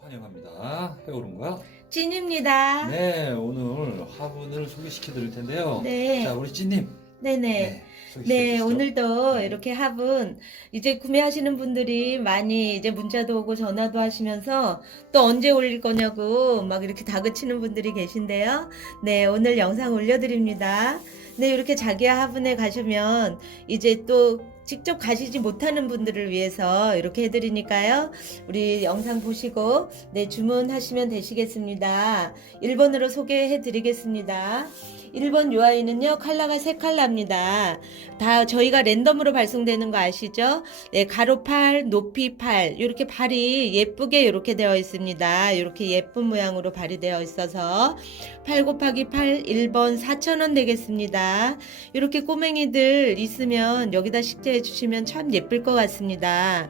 환영합니다. 해오른가? 찐입니다. 네, 오늘 화분을 소개시켜 드릴 텐데요. 네. 자, 우리 찐님. 네네. 네, 주시죠. 오늘도 이렇게 화분 이제 구매하시는 분들이 많이 이제 문자도 오고 전화도 하시면서 또 언제 올릴 거냐고 막 이렇게 다그치는 분들이 계신데요. 네, 오늘 영상 올려드립니다. 네, 이렇게 자기야 화분에 가시면 이제 또 직접 가시지 못하는 분들을 위해서 이렇게 해드리니까요. 우리 영상 보시고 네, 주문하시면 되시겠습니다. 1번으로 소개해 드리겠습니다. 1번 UI는요, 컬러가 세 컬러입니다. 다 저희가 랜덤으로 발송되는 거 아시죠? 네, 가로 8, 높이 8. 이렇게 발이 예쁘게 이렇게 되어 있습니다. 이렇게 예쁜 모양으로 발이 되어 있어서 8 곱하기 8, 1번 4,000원 되겠습니다. 이렇게 꼬맹이들 있으면 여기다 식재 해 주시면 참 예쁠 것 같습니다.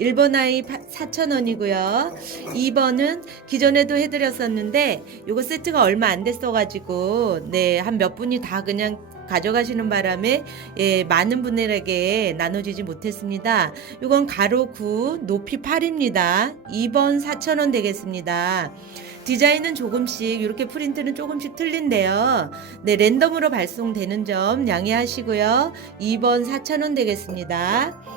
1번 아이 4,000원이고요. 2번은 기존에도 해드렸었는데 요거 세트가 얼마 안 됐어가지고 네 한 몇 분이 다 그냥 가져가시는 바람에 예, 많은 분들에게 나눠지지 못했습니다. 이건 가로 9, 높이 8입니다. 2번 4,000원 되겠습니다. 디자인은 조금씩 이렇게 프린트는 조금씩 틀린데요. 네, 랜덤으로 발송되는 점 양해하시고요. 2번 4,000원 되겠습니다.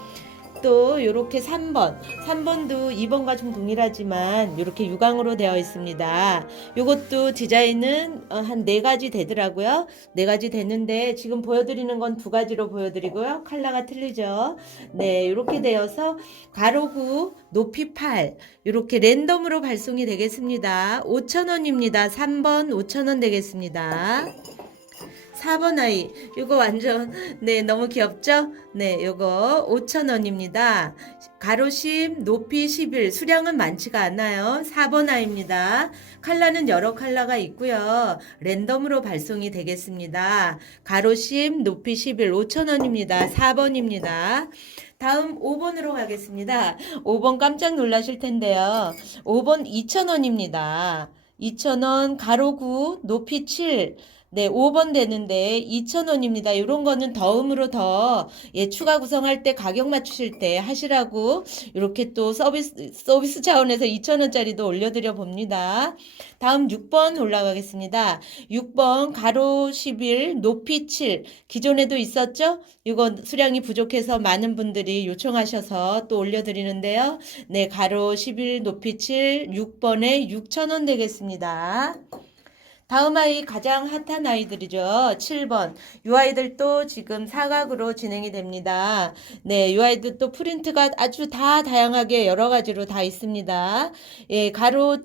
또 이렇게 3번 3번도 2번과 좀 동일하지만 이렇게 유광으로 되어 있습니다. 이것도 디자인은 어, 한네 가지 되더라고요. 네 가지 되는데 지금 보여드리는 건 두 가지로 보여드리고요. 컬러가 틀리죠? 네 이렇게 되어서 가로 9 높이 8 이렇게 랜덤으로 발송이 되겠습니다. 5,000원입니다. 3번 5,000원 되겠습니다 4번 아이 이거 완전 네 너무 귀엽죠? 네 요거 5,000원입니다. 가로 10 높이 11 수량은 많지가 않아요. 4번 아이입니다. 컬러는 여러 컬러가 있고요. 랜덤으로 발송이 되겠습니다. 가로 10 높이 11 5,000원입니다. 4번입니다. 다음 5번으로 가겠습니다. 5번 깜짝 놀라실 텐데요. 5번 2,000원입니다. 2,000원 가로 9 높이 7 네, 5번 되는데 2,000원입니다. 이런 거는 더음으로 더 예, 추가 구성할 때 가격 맞추실 때 하시라고 이렇게 또 서비스 서비스 차원에서 2,000원짜리도 올려 드려 봅니다. 다음 6번 올라가겠습니다. 6번 가로 11 높이 7 기존에도 있었죠? 이거 수량이 부족해서 많은 분들이 요청하셔서 또 올려 드리는데요. 네, 가로 11 높이 7 6번에 6,000원 되겠습니다. 다음 아이 가장 핫한 아이들이죠. 7번. 이 아이들도 지금 사각으로 진행이 됩니다. 네, 이 아이들도 프린트가 아주 다 다양하게 여러 가지로 다 있습니다. 예, 가로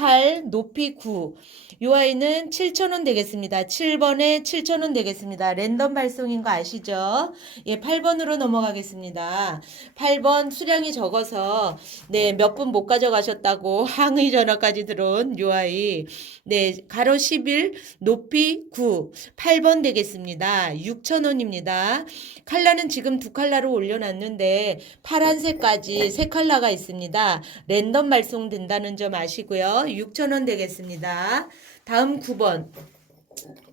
8, 높이 9. 이 아이는 7,000원 되겠습니다. 7번에 7,000원 되겠습니다. 랜덤 발송인 거 아시죠? 예, 8번으로 넘어가겠습니다. 8번 수량이 적어서 네, 몇 분 못 가져가셨다고 항의 전화까지 들어온 이 아이. 네, 가로 11, 높이 9, 8번 되겠습니다. 6,000원입니다. 컬러는 지금 두 컬러로 올려놨는데 파란색까지 세 컬러가 있습니다. 랜덤 발송된다는 점 아시고요. 6,000원 되겠습니다. 다음 9번.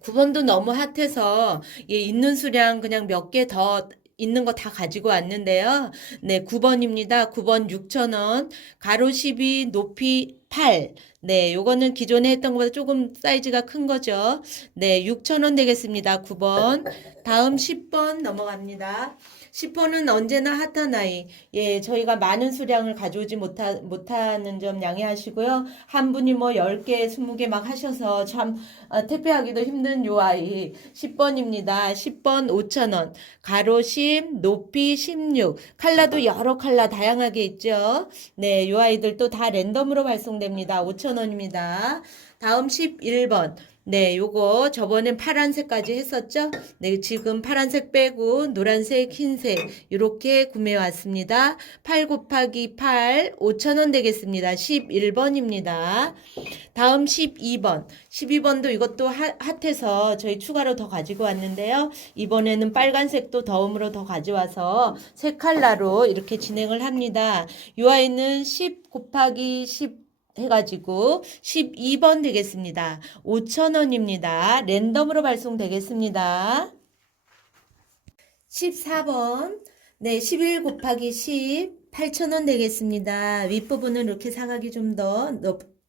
9번도 너무 핫해서 예, 있는 수량 그냥 몇 개 더 있는 거 다 가지고 왔는데요. 네, 9번입니다. 9번 6,000원. 가로 12, 높이 8. 네, 요거는 기존에 했던 것보다 조금 사이즈가 큰 거죠. 네, 6,000원 되겠습니다. 9번. 다음 10번 넘어갑니다. 10번은 언제나 핫한 아이. 예, 저희가 많은 수량을 가져오지 못하, 못하는 점 양해하시고요. 한 분이 뭐 10개, 20개 막 하셔서 참 아, 택배하기도 힘든 요 아이. 10번입니다. 10번 5,000원. 가로 10, 높이 16. 컬러도 여러 컬러 다양하게 있죠. 네, 요 아이들도 다 랜덤으로 발송됩니다. 5,000원입니다. 다음 11번. 네, 요거 저번엔 파란색까지 했었죠? 네, 지금 파란색 빼고 노란색, 흰색 이렇게 구매해 왔습니다. 8 곱하기 8 5,000원 되겠습니다. 11번입니다. 다음 12번. 12번도 이것도 핫- 핫해서 저희 추가로 더 가지고 왔는데요. 이번에는 빨간색도 더음으로 더 가져와서 세 컬러로 이렇게 진행을 합니다. 이 아이는 10 곱하기 10 해가지고 12번 되겠습니다. 5,000원입니다. 랜덤으로 발송되겠습니다. 14번. 네, 11 곱하기 10. 8,000원 되겠습니다. 윗부분은 이렇게 사각이 좀더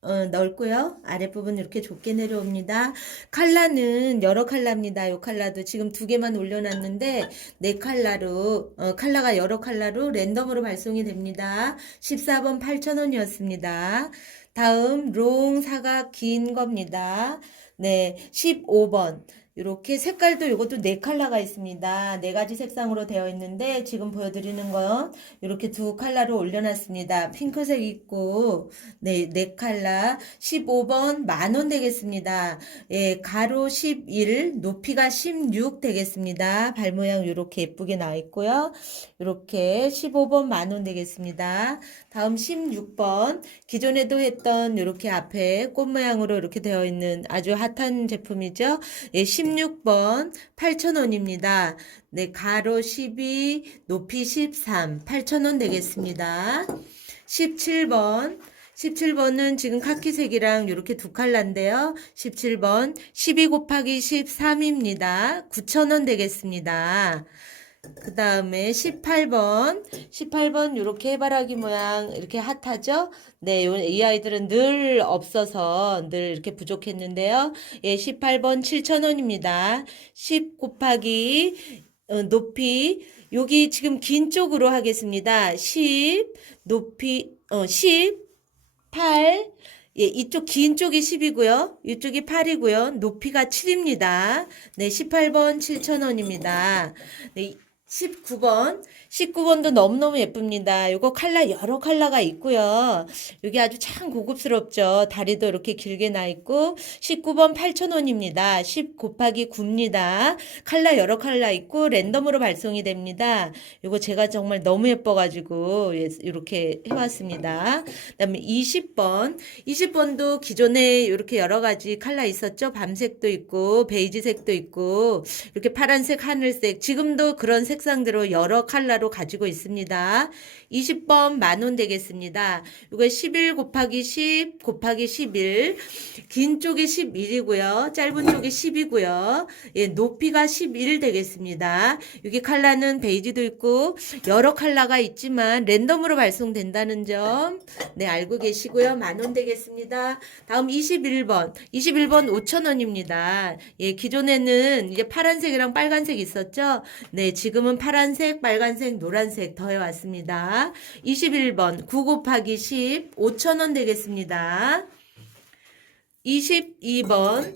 어, 넓고요. 아랫부분 이렇게 좁게 내려옵니다. 칼라는 여러 칼라입니다. 요 칼라도 지금 두 개만 올려놨는데 네 칼라로 어, 칼라가 여러 칼라로 랜덤으로 발송이 됩니다. 14번 8,000원이었습니다. 다음 롱 사각 긴 겁니다. 네, 15번. 이렇게 색깔도 이것도 네 컬러가 있습니다. 네 가지 색상으로 되어 있는데 지금 보여드리는 건 이렇게 두 컬러로 올려놨습니다. 핑크색 있고 네, 네 컬러 15번 만원 되겠습니다. 예, 가로 11, 높이가 16 되겠습니다. 발 모양 이렇게 예쁘게 나와 있고요. 이렇게 15번 만원 되겠습니다. 다음 16번 기존에도 했던 이렇게 앞에 꽃 모양으로 이렇게 되어 있는 아주 핫한 제품이죠. 예, 16번 8,000원입니다. 네, 가로 12, 높이 13, 8,000원 되겠습니다. 17번 17번은 지금 카키색이랑 이렇게 두 컬러인데요. 17번 12 곱하기 13입니다. 9,000원 되겠습니다. 그 다음에 18번, 18번 이렇게 해바라기 모양 이렇게 핫하죠? 네, 요- 이 아이들은 늘 없어서 늘 이렇게 부족했는데요. 예, 18번 7,000원입니다. 10 곱하기 어, 높이 여기 지금 긴 쪽으로 하겠습니다. 10 높이 어, 10 8 예, 이쪽 긴 쪽이 10이고요. 이쪽이 8이고요. 높이가 7입니다. 네, 18번 7,000원입니다. 네, 19번. 19번도 너무너무 예쁩니다. 요거 컬러 여러 컬러가 있고요. 여기 아주 참 고급스럽죠. 다리도 이렇게 길게 나 있고 19번 8,000원입니다. 10 곱하기 9입니다. 컬러 여러 컬러 있고 랜덤으로 발송이 됩니다. 요거 제가 정말 너무 예뻐 가지고 예, 이렇게 해 왔습니다. 그다음에 20번. 20번도 기존에 이렇게 여러 가지 컬러 있었죠. 밤색도 있고 베이지색도 있고 이렇게 파란색, 하늘색 지금도 그런 색 상대로 여러 컬러로 가지고 있습니다. 20번 만원 되겠습니다. 이거 11 곱하기 10 곱하기 11 긴 쪽이 11이고요. 짧은 쪽이 10이고요. 예, 높이가 11 되겠습니다. 여기 컬러는 베이지도 있고 여러 컬러가 있지만 랜덤으로 발송된다는 점 네, 알고 계시고요. 만원 되겠습니다. 다음 21번. 21번 5,000원입니다. 예, 기존에는 이제 파란색이랑 빨간색 있었죠? 네, 지금은 파란색, 빨간색, 노란색 더해 왔습니다. 21번 9 곱하기 10 5,000원 되겠습니다. 22번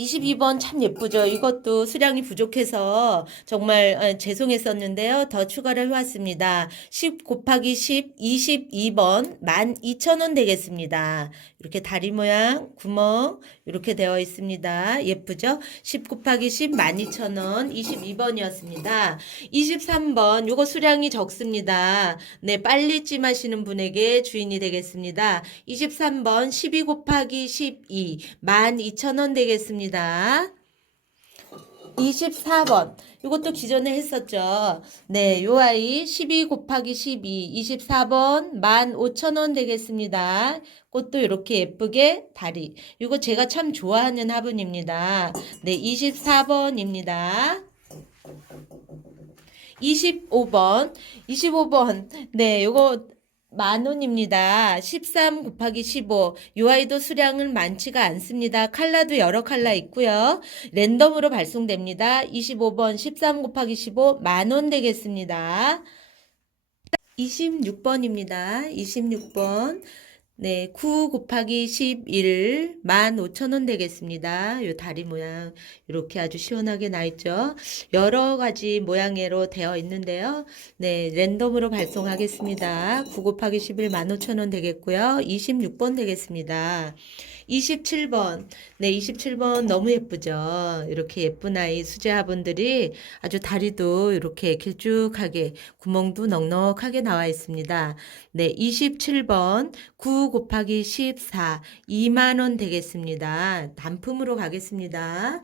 22번 참 예쁘죠. 이것도 수량이 부족해서 정말 어, 죄송했었는데요. 더 추가를 해왔습니다. 10 곱하기 10, 22번 12,000원 되겠습니다. 이렇게 다리 모양, 구멍 이렇게 되어 있습니다. 예쁘죠? 10 곱하기 10, 12,000원 22번이었습니다. 23번 요거 수량이 적습니다. 네, 빨리 찜하시는 분에게 주인이 되겠습니다. 23번 12 곱하기 12 12,000원 되겠습니다. 24번. 이것도 기존에 했었죠. 네, 요 아이 12 곱하기 12, 24번 15,000원 되겠습니다. 꽃도 이렇게 예쁘게 다리. 이거 제가 참 좋아하는 화분입니다. 네, 24번입니다. 25번. 25번. 네, 요거 만 원입니다. 13 곱하기 15. 요 아이도 수량은 많지가 않습니다. 컬러도 여러 컬러 있고요. 랜덤으로 발송됩니다. 25번 13 곱하기 15 만 원 되겠습니다. 26번입니다. 26번. 네, 9 곱하기 11, 15,000원 되겠습니다. 요 다리 모양, 이렇게 아주 시원하게 나 있죠. 여러 가지 모양으로 되어 있는데요. 네, 랜덤으로 발송하겠습니다. 9 곱하기 11, 15,000원 되겠고요. 26번 되겠습니다. 27번. 네, 27번 너무 예쁘죠. 이렇게 예쁜 아이 수제 화분들이 아주 다리도 이렇게 길쭉하게 구멍도 넉넉하게 나와 있습니다. 네, 27번 9 곱하기 14 2만원 되겠습니다. 단품으로 가겠습니다.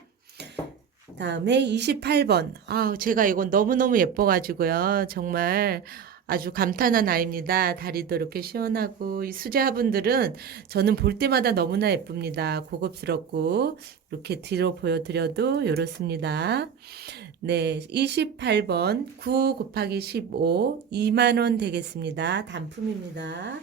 다음에 28번. 아, 제가 이건 너무너무 예뻐가지고요. 정말 아주 감탄한 아이입니다. 다리도 이렇게 시원하고 이 수제화분들은 저는 볼 때마다 너무나 예쁩니다. 고급스럽고 이렇게 뒤로 보여드려도 이렇습니다. 네, 28번 9 곱하기 15 2만 원 되겠습니다. 단품입니다.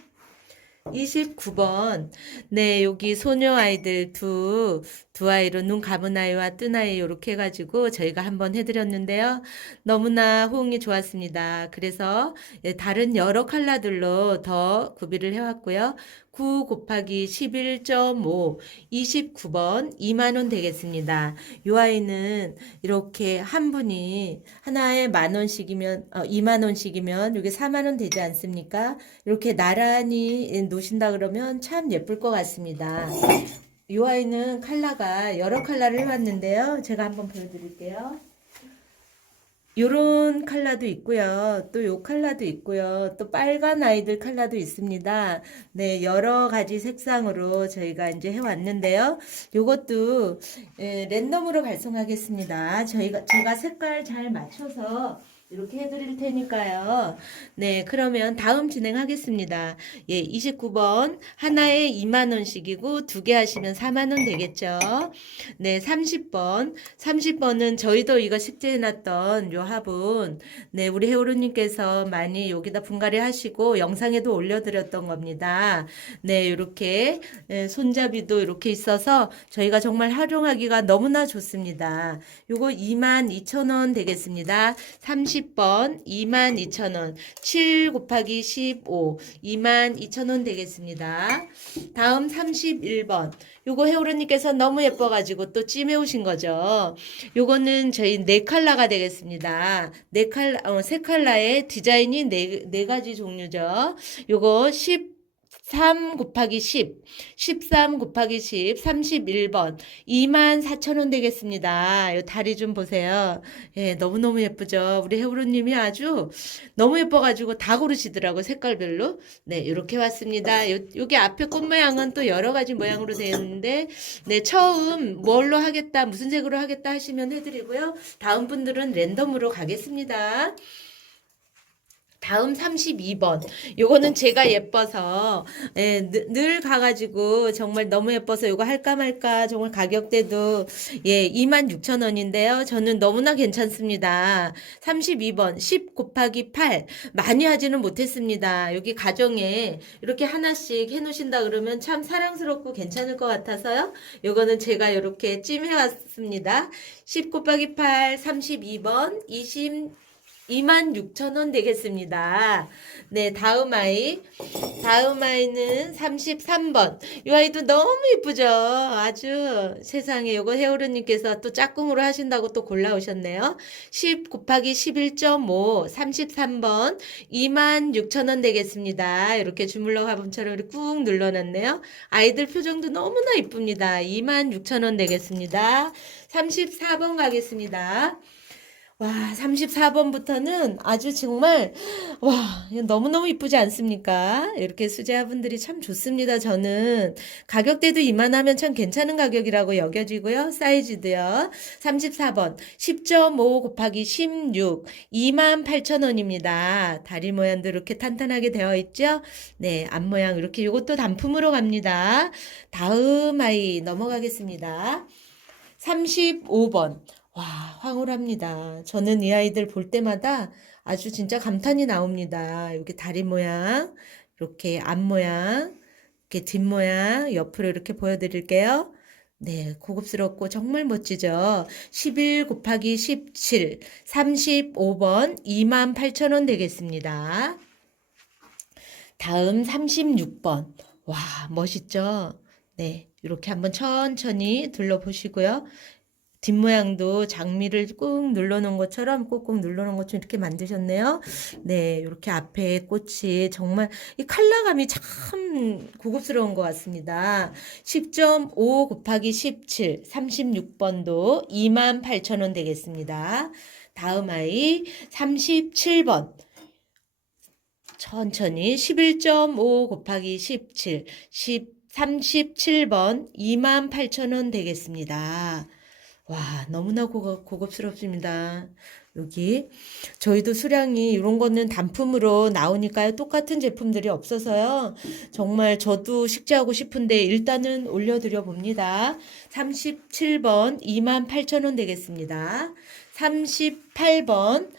29번. 네, 여기 소녀 아이들 두, 두 아이로 눈 감은 아이와 뜬 아이 이렇게 해가지고 저희가 한번 해드렸는데요. 너무나 호응이 좋았습니다. 그래서 예, 다른 여러 컬러들로 더 구비를 해왔고요. 9 곱하기 11.5, 29번 2만원 되겠습니다. 이 아이는 이렇게 한 분이 하나에 만원씩이면, 어, 2만원씩이면 이게 4만원 되지 않습니까? 이렇게 나란히 놓으신다 그러면 참 예쁠 것 같습니다. 이 아이는 컬러가 여러 컬러를 해왔는데요. 제가 한번 보여드릴게요. 요런 컬러도 있고요. 또요 컬러도 있고요. 또 빨간 아이들 컬러도 있습니다. 네, 여러 가지 색상으로 저희가 이제 해왔는데요. 요것도 예, 랜덤으로 발송하겠습니다. 저희가 제가 색깔 잘 맞춰서 이렇게 해드릴 테니까요. 네, 그러면 다음 진행하겠습니다. 예, 29번 하나에 2만원씩이고 두 개 하시면 4만원 되겠죠. 네, 30번. 30번은 저희도 이거 식재해놨던 요 화분. 네, 우리 해오루님께서 많이 여기다 분갈이 하시고 영상에도 올려드렸던 겁니다. 네, 이렇게 예, 손잡이도 이렇게 있어서 저희가 정말 활용하기가 너무나 좋습니다. 요거 22,000원 되겠습니다. 30번 22,000원. 7 곱하기 15 22,000원 되겠습니다. 다음 31번. 요거 해오르님께서 너무 예뻐가지고 또 찜해 오신 거죠. 요거는 저희 네 컬러가 되겠습니다. 네 컬러, 어, 세 컬러의 디자인이 네, 네 가지 종류죠. 요거 10 3 곱하기 10, 13 곱하기 10, 31번, 24,000원 되겠습니다. 요 다리 좀 보세요. 예, 너무너무 예쁘죠? 우리 해우루님이 아주 너무 예뻐가지고 다 고르시더라고, 색깔별로. 네, 이렇게 왔습니다. 요, 요게 앞에 꽃 모양은 또 여러 가지 모양으로 되어 있는데, 네, 처음 뭘로 하겠다, 무슨 색으로 하겠다 하시면 해드리고요. 다음 분들은 랜덤으로 가겠습니다. 다음 32번. 요거는 제가 예뻐서, 예, 늘, 늘 가가지고 정말 너무 예뻐서 요거 할까 말까 정말 가격대도, 예, 26,000원인데요. 저는 너무나 괜찮습니다. 32번. 10 곱하기 8. 많이 하지는 못했습니다. 여기 가정에 이렇게 하나씩 해 놓으신다 그러면 참 사랑스럽고 괜찮을 것 같아서요. 요거는 제가 이렇게 찜해왔습니다. 10 곱하기 8, 32번, 20, 26,000원 되겠습니다. 네, 다음 아이. 다음 아이는 33번. 이 아이도 너무 예쁘죠? 아주 세상에 요거 헤어르님께서 또 짝꿍으로 하신다고 또 골라오셨네요. 10 곱하기 11.5, 33번. 26,000원 되겠습니다. 이렇게 주물러 화분처럼 꾹 눌러놨네요. 아이들 표정도 너무나 이쁩니다. 26,000원 되겠습니다. 34번 가겠습니다. 와, 34번부터는 아주 정말, 와, 너무너무 이쁘지 않습니까? 이렇게 수제화분들이 참 좋습니다, 저는. 가격대도 이만하면 참 괜찮은 가격이라고 여겨지고요. 사이즈도요. 34번, 10.5 곱하기 16, 28,000원입니다. 다리 모양도 이렇게 탄탄하게 되어 있죠? 네, 앞 모양 이렇게 이것도 단품으로 갑니다. 다음 아이 넘어가겠습니다. 35번. 와, 황홀합니다. 저는 이 아이들 볼 때마다 아주 진짜 감탄이 나옵니다. 여기 다리 모양, 이렇게 앞 모양, 이렇게 뒷 모양, 옆으로 이렇게 보여드릴게요. 네, 고급스럽고 정말 멋지죠? 11 곱하기 17, 35번, 28,000원 되겠습니다. 다음 36번. 와, 멋있죠? 네, 이렇게 한번 천천히 둘러보시고요. 뒷모양도 장미를 꾹 눌러놓은 것처럼 꾹꾹 눌러놓은 것처럼 이렇게 만드셨네요. 네, 이렇게 앞에 꽃이 정말 이 컬러감이 참 고급스러운 것 같습니다. 10.5 곱하기 17, 36번도 28,000원 되겠습니다. 다음 아이 37번. 천천히 11.5 곱하기 17, 10, 37번 28,000원 되겠습니다. 와, 너무나 고급, 고급스럽습니다. 여기 저희도 수량이 이런 거는 단품으로 나오니까요. 똑같은 제품들이 없어서요. 정말 저도 식재하고 싶은데 일단은 올려드려 봅니다. 37번 28,000원 되겠습니다. 38번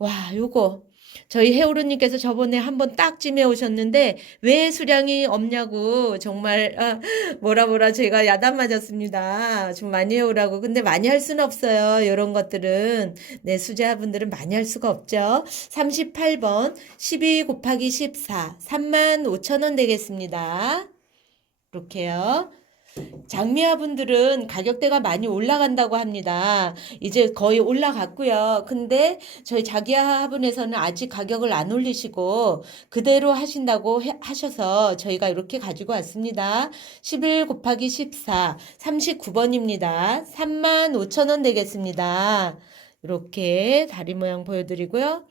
와, 요거 저희 해오르님께서 저번에 한번 딱 찜해 오셨는데 왜 수량이 없냐고 정말 아, 뭐라 뭐라 제가 야단 맞았습니다. 좀 많이 해오라고. 근데 많이 할 수는 없어요. 이런 것들은 네 수제화분들은 많이 할 수가 없죠. 38번 12 곱하기 14 3만 5천 원 되겠습니다. 이렇게요. 장미화분들은 가격대가 많이 올라간다고 합니다. 이제 거의 올라갔고요. 근데 저희 자기화분에서는 아직 가격을 안 올리시고 그대로 하신다고 해- 하셔서 저희가 이렇게 가지고 왔습니다. 11 곱하기 14, 39번입니다. 3만 5천 원 되겠습니다. 이렇게 다리 모양 보여드리고요.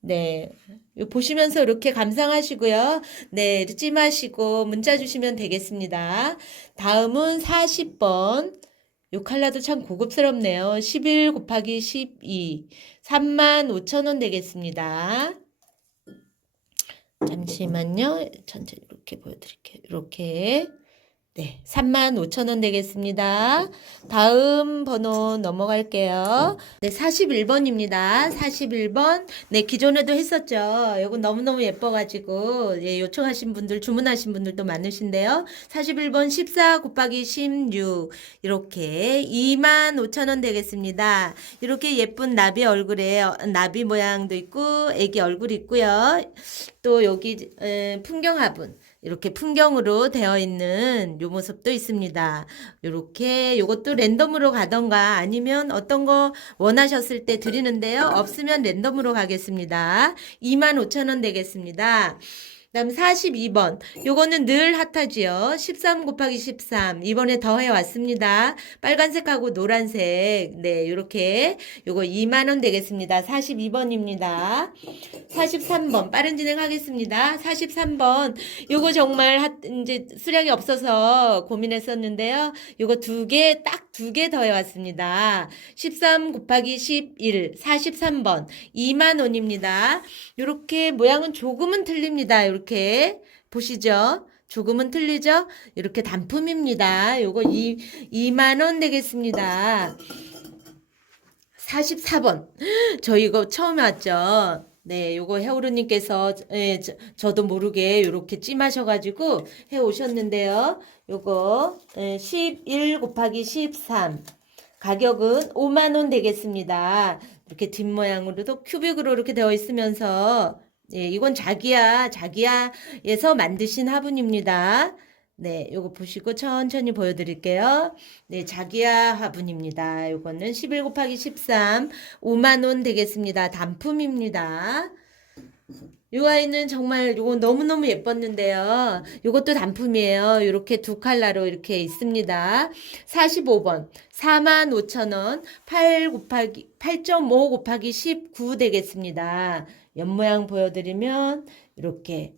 네. 요 보시면서 이렇게 감상하시고요. 네, 찜하시고 문자 주시면 되겠습니다. 다음은 40번. 요 컬러도 참 고급스럽네요. 11 곱하기 12. 3만 5천 원 되겠습니다. 잠시만요. 천천히 이렇게 보여드릴게요. 이렇게. 네, 3만 5천 원 되겠습니다. 다음 번호 넘어갈게요. 네, 41번입니다. 41번. 네, 기존에도 했었죠. 이거 너무너무 예뻐가지고, 예, 요청하신 분들, 주문하신 분들도 많으신데요. 41번 14 곱하기 16. 이렇게 2만 5천 원 되겠습니다. 이렇게 예쁜 나비 얼굴에 어, 나비 모양도 있고, 애기 얼굴 있고요. 또 여기 에, 풍경 화분. 이렇게 풍경으로 되어 있는 요 모습도 있습니다. 요렇게 요것도 랜덤으로 가던가 아니면 어떤 거 원하셨을 때 드리는데요. 없으면 랜덤으로 가겠습니다. 25,000원 되겠습니다. 그다음 42번. 요거는 늘 핫하지요. 13 곱하기 13. 이번에 더해 왔습니다. 빨간색하고 노란색. 네, 요렇게 요거 2만 원 되겠습니다. 42번입니다. 43번. 빠른 진행하겠습니다. 43번. 요거 정말 핫, 이제 수량이 없어서 고민했었는데요. 요거 두 개, 딱 두 개 더해 왔습니다. 13 곱하기 11. 43번. 2만 원입니다. 요렇게 모양은 조금은 틀립니다. 요렇게 보시죠. 조금은 틀리죠? 이렇게 단품입니다. 요거 2, 2만 원 되겠습니다. 44번. 저 이거 처음 왔죠. 네, 요거 해오르님께서 예, 저, 저도 모르게 요렇게 찜하셔가지고 해 오셨는데요. 요거 예, 11 곱하기 13. 가격은 5만 원 되겠습니다. 이렇게 뒷모양으로도 큐빅으로 이렇게 되어 있으면서 예, 이건 자기야, 자기야에서 만드신 화분입니다. 네, 요거 보시고 천천히 보여드릴게요. 네, 자기야 화분입니다. 요거는 11 곱하기 13, 5만 원 되겠습니다. 단품입니다. 요 아이는 정말 요거 너무너무 예뻤는데요. 요것도 단품이에요. 이렇게 두 컬러로 이렇게 있습니다. 45번. 4만 5천 원. 8 곱하기, 8.5 곱하기 19 되겠습니다. 옆모양 보여드리면 이렇게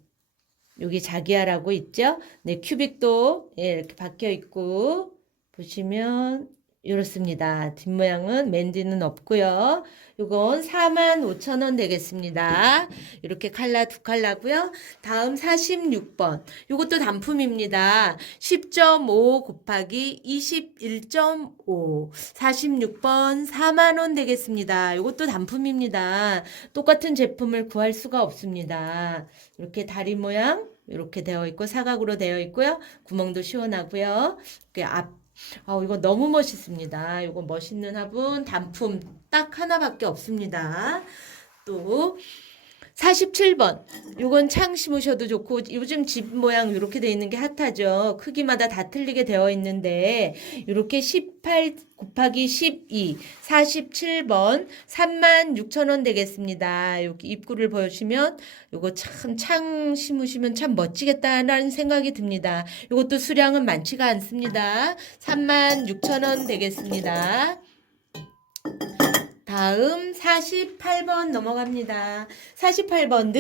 여기 자기야라고 있죠? 네, 큐빅도 예, 이렇게 박혀 있고 보시면 이렇습니다. 뒷모양은 맨디는 없고요. 이건 4만 5천 원 되겠습니다. 이렇게 칼라 두 칼라고요. 다음 46번. 이것도 단품입니다. 10.5 곱하기 21.5. 46번 4만 원 되겠습니다. 이것도 단품입니다. 똑같은 제품을 구할 수가 없습니다. 이렇게 다리 모양 이렇게 되어 있고 사각으로 되어 있고요. 구멍도 시원하고요. 이렇게 앞 아, 이거 너무 멋있습니다. 이거 멋있는 화분 단품 딱 하나밖에 없습니다. 또 47번. 요건 창 심으셔도 좋고 요즘 집 모양 이렇게 되어 있는 게 핫하죠. 크기마다 다 틀리게 되어 있는데 이렇게 18 곱하기 12 47번 3만 6천 원 되겠습니다. 여기 입구를 보시면 요거 참 창 심으시면 참 멋지겠다라는 생각이 듭니다. 요것도 수량은 많지가 않습니다. 3만 6천 원 되겠습니다. 다음 48번 넘어갑니다. 48번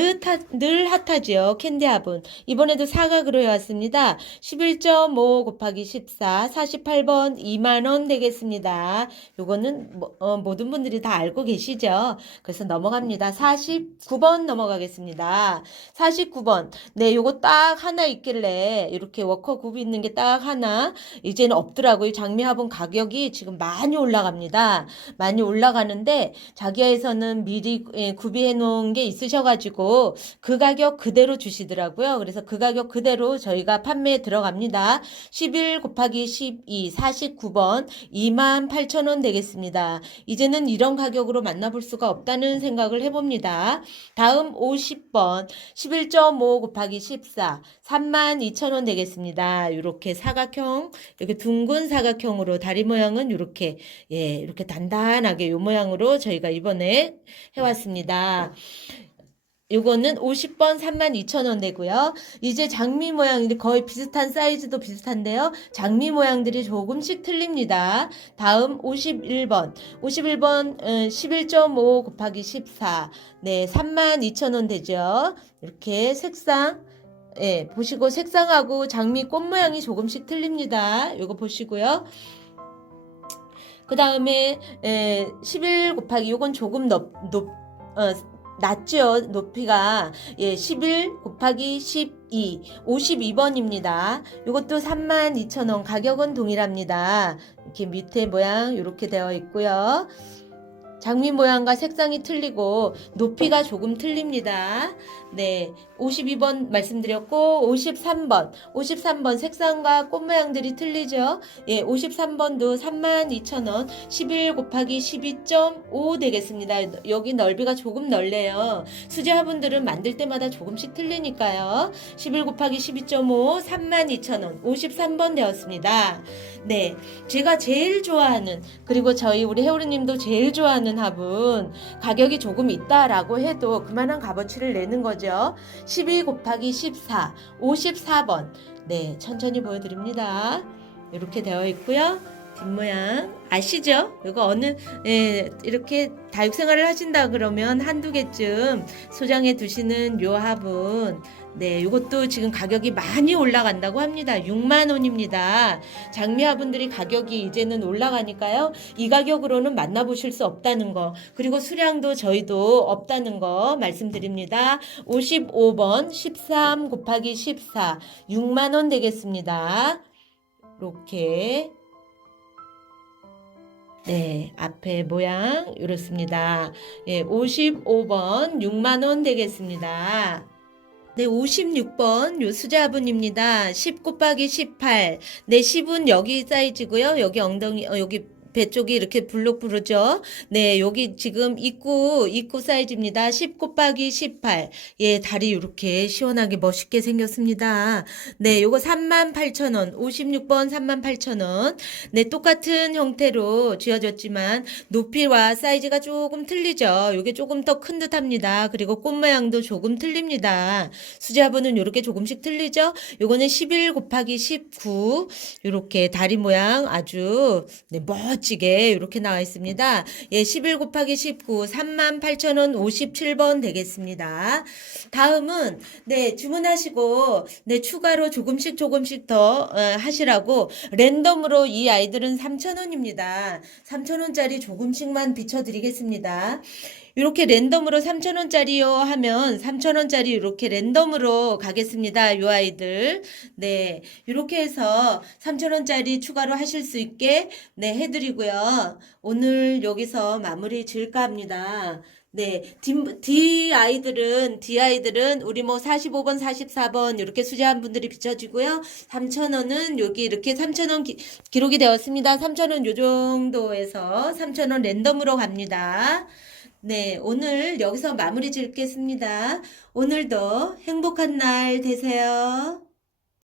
늘, 핫하지요. 캔디합은. 이번에도 사각으로 해왔습니다. 11.5 곱하기 14, 48번 2만원 되겠습니다. 요거는 뭐, 어, 모든 분들이 다 알고 계시죠? 그래서 넘어갑니다. 49번 넘어가겠습니다. 49번. 네, 요거 딱 하나 있길래 이렇게 워커 굽이 있는 게 딱 하나 이제는 없더라고요. 장미화분 가격이 지금 많이 올라갑니다. 많이 올라가는 데 자기야에서는 미리 예, 구비해 놓은 게 있으셔가지고 그 가격 그대로 주시더라고요. 그래서 그 가격 그대로 저희가 판매에 들어갑니다. 11 곱하기 12, 49번 2만 8천 원 되겠습니다. 이제는 이런 가격으로 만나볼 수가 없다는 생각을 해봅니다. 다음 50번 11.5 곱하기 14, 3만 2천 원 되겠습니다. 이렇게 사각형, 이렇게 둥근 사각형으로 다리 모양은 이렇게 예, 이렇게 단단하게 요 모양 으로 저희가 이번에 해왔습니다. 요거는 50번 32,000원 되고요. 이제 장미 모양인데 거의 비슷한 사이즈도 비슷한데요. 장미 모양들이 조금씩 틀립니다. 다음 51번. 51번 11.5 곱하기 14. 네, 32,000원 되죠. 이렇게 색상 예, 보시고 색상하고 장미 꽃 모양이 조금씩 틀립니다. 요거 보시고요. 그 다음에 11 곱하기 요건 조금 높, 높 어, 낮죠 높이가 예, 11 곱하기 12 52번입니다. 이것도 32,000원 가격은 동일합니다. 이렇게 밑에 모양 이렇게 되어 있고요. 장미 모양과 색상이 틀리고 높이가 조금 틀립니다. 네, 52번 말씀드렸고 53번, 53번 색상과 꽃 모양들이 틀리죠. 예, 53번도 32,000원, 11 곱하기 12.5 되겠습니다. 여기 넓이가 조금 넓네요. 수제화분들은 만들 때마다 조금씩 틀리니까요. 11 곱하기 12.5, 32,000원, 53번 되었습니다. 네, 제가 제일 좋아하는 그리고 저희 우리 해오르님도 제일 좋아하는 화분 가격이 조금 있다라고 해도 그만한 값어치를 내는 거죠. 12 곱하기 14, 54번. 네, 천천히 보여드립니다. 이렇게 되어 있고요. 뒷모양 아시죠? 이거 어느 예, 이렇게 다육생활을 하신다 그러면 한두 개쯤 소장해 두시는 요 화분 네, 이것도 지금 가격이 많이 올라간다고 합니다. 6만 원입니다. 장미 화분들이 가격이 이제는 올라가니까요. 이 가격으로는 만나보실 수 없다는 거. 그리고 수량도 저희도 없다는 거 말씀드립니다. 55번 13 곱하기 14 6만 원 되겠습니다. 이렇게 네, 앞에 모양 이렇습니다. 예, 55번 6만 원 되겠습니다. 네, 56번 요 수자분입니다. 10 곱하기 18. 네, 10은 여기 사이즈고요. 여기 엉덩이 어, 여기 배 쪽이 이렇게 블록 부르죠. 네, 여기 지금 입구, 입구 사이즈입니다. 10 곱하기 18. 예, 다리 이렇게 시원하게 멋있게 생겼습니다. 네, 요거 38,000원. 56번 38,000원. 네, 똑같은 형태로 쥐어졌지만 높이와 사이즈가 조금 틀리죠. 요게 조금 더 큰 듯 합니다. 그리고 꽃 모양도 조금 틀립니다. 수제화분은 요렇게 조금씩 틀리죠. 요거는 11 곱하기 19. 요렇게 다리 모양 아주 네, 멋 지게 이렇게 나와 있습니다. 예, 11 곱하기 19 38,000원 57번 되겠습니다. 다음은 네, 주문하시고 네, 추가로 조금씩 조금씩 더 어, 하시라고 랜덤으로 이 아이들은 3,000원입니다. 3,000원짜리 조금씩만 비춰 드리겠습니다. 이렇게 랜덤으로 3,000원짜리요 하면 3,000원짜리 이렇게 랜덤으로 가겠습니다. 이 아이들. 네. 이렇게 해서 3,000원짜리 추가로 하실 수 있게 네, 해 드리고요. 오늘 여기서 마무리 지을까 합니다. 네, D, D 아이들은, D 아이들은 우리 뭐 45번, 44번 이렇게 수제한 분들이 비춰지고요. 3,000원은 여기 이렇게 3,000원 기, 기록이 되었습니다. 3,000원 요 정도에서 3,000원 랜덤으로 갑니다. 네, 오늘 여기서 마무리 짓겠습니다. 오늘도 행복한 날 되세요.